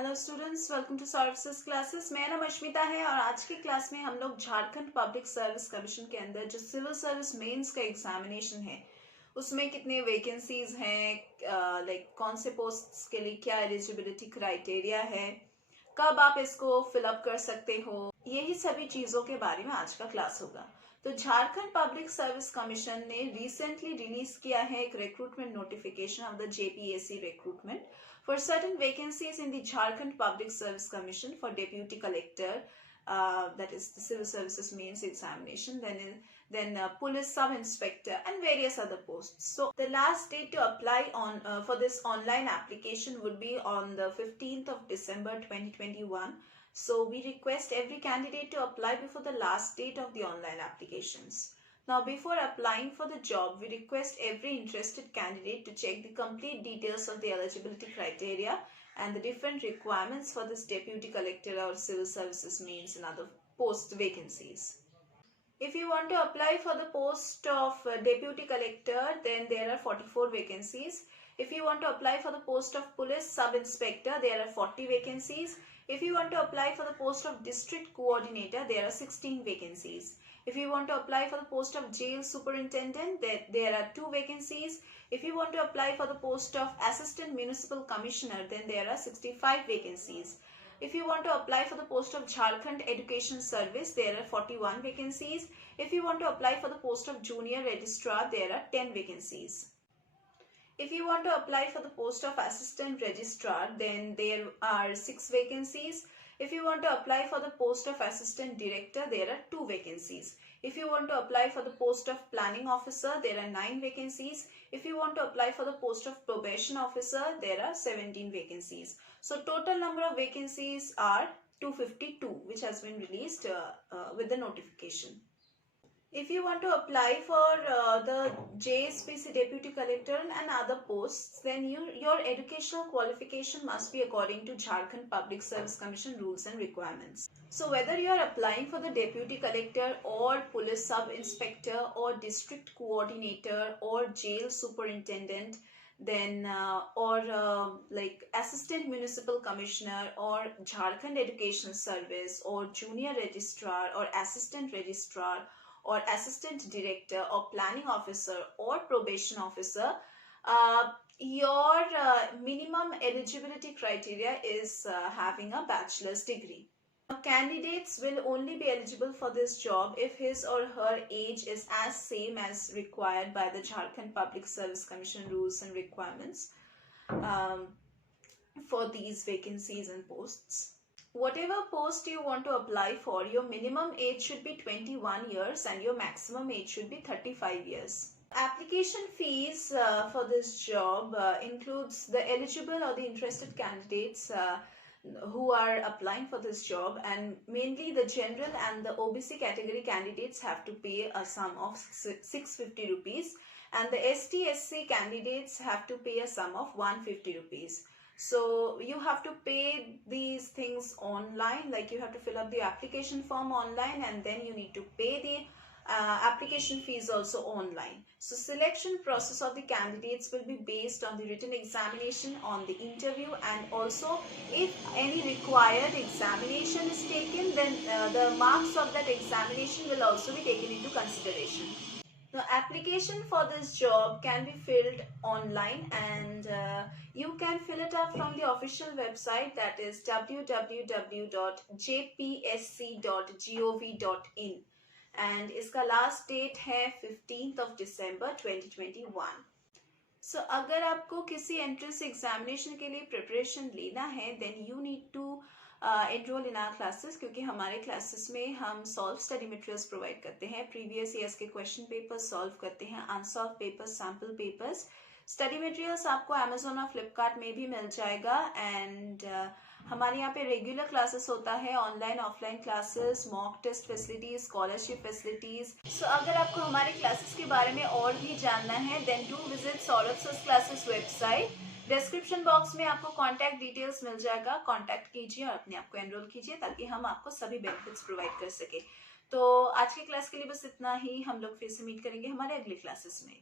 Hello students, welcome to services classes. मेरा नाम अश्मिता है और आज की क्लास में हम लोग झारखंड पब्लिक सर्विस कमीशन के अंदर जो सिविल सर्विस मेंस का एग्जामिनेशन है उसमें कितने वैकेंसीज हैं, कौन से पोस्ट्स के लिए क्या एलिजिबिलिटी क्राइटेरिया है, कब आप इसको फिलअप कर सकते हो, यही सभी चीजों के बारे में आज का क्लास होगा। तो झारखंड पब्लिक सर्विस कमीशन ने रिसेंटली रिलीज किया है एक recruitment notification of the JPSC recruitment for certain vacancies in the Jharkhand Public Service Commission for Deputy Collector, that is the Civil Services Mains Examination, then Police Sub Inspector and various other posts. So the last date to apply on for this online application would be on the 15th of December 2021. So we request every candidate to apply before the last date of the online applications. Now, before applying for the job, we request every interested candidate to check the complete details of the eligibility criteria and the different requirements for this deputy collector or civil services means and other post vacancies. If you want to apply for the post of deputy collector, then there are 44 vacancies. If you want to apply for the post of police sub inspector, there are 40 vacancies. If you want to apply for the post of district coordinator, there are 16 vacancies. If you want to apply for the post of jail superintendent, there are 2 vacancies. If you want to apply for the post of assistant municipal commissioner, then there are 65 vacancies. If you want to apply for the post of Jharkhand Education Service, there are 41 vacancies. If you want to apply for the post of junior registrar, there are 10 vacancies. If you want to apply for the post of assistant registrar, then there are 6 vacancies. If you want to apply for the post of assistant director, there are 2 vacancies. If you want to apply for the post of planning officer, there are 9 vacancies. If you want to apply for the post of probation officer, there are 17 vacancies. So total number of vacancies are 252, which has been released with the notification. If you want to apply for the JSPC Deputy Collector and other posts, then your educational qualification must be according to Jharkhand Public Service Commission rules and requirements. So whether you are applying for the Deputy Collector or Police Sub Inspector or District Coordinator or Jail Superintendent, then like Assistant Municipal Commissioner or Jharkhand Education Service or Junior Registrar or Assistant Registrar or assistant director or planning officer or probation officer, your minimum eligibility criteria is having a bachelor's degree. Now, candidates will only be eligible for this job if his or her age is as same as required by the Jharkhand Public Service Commission rules and requirements for these vacancies and posts. Whatever post you want to apply for, your minimum age should be 21 years and your maximum age should be 35 years. Application fees for this job includes the eligible or the interested candidates who are applying for this job, and mainly the general and the OBC category candidates have to pay a sum of 650 rupees and the ST/SC candidates have to pay a sum of 150 rupees. So you have to pay these things online, like you have to fill up the application form online and then you need to pay the application fees also online. So selection process of the candidates will be based on the written examination, on the interview, and also if any required examination is taken, then the marks of that examination will also be taken into consideration. Now, application for this job can be filled online and you can fill it up from the official website, that is www.jpsc.gov.in, and इसका last date है 15th of December 2021. So अगर आपको किसी entrance examination के लिए preparation लेना है, then you need to enrol in our classes, क्योंकि हमारे क्लासेस में हम सॉल्व स्टडी मटेरियल्स प्रोवाइड करते हैं, प्रीवियस ईयर्स के क्वेश्चन पेपर्स सॉल्व करते हैं, unsolve papers, sample papers. Study materials आपको अमेजोन और फ्लिपकार्ट में भी मिल जाएगा एंड हमारे यहाँ पे रेगुलर क्लासेस होता है, online offline classes, mock test facilities, scholarship facilities. So अगर आपको हमारे क्लासेस के बारे में और भी जानना है, then do visit Saurabh sir classes website. Description box में आपको कॉन्टैक्ट डिटेल्स मिल जाएगा, कॉन्टैक्ट कीजिए और अपने आप को एनरोल कीजिए ताकि हम आपको सभी बेनिफिट्स प्रोवाइड कर सके। तो आज की क्लास के लिए बस इतना ही, हम लोग फिर से मीट करेंगे हमारे अगले क्लासेस में।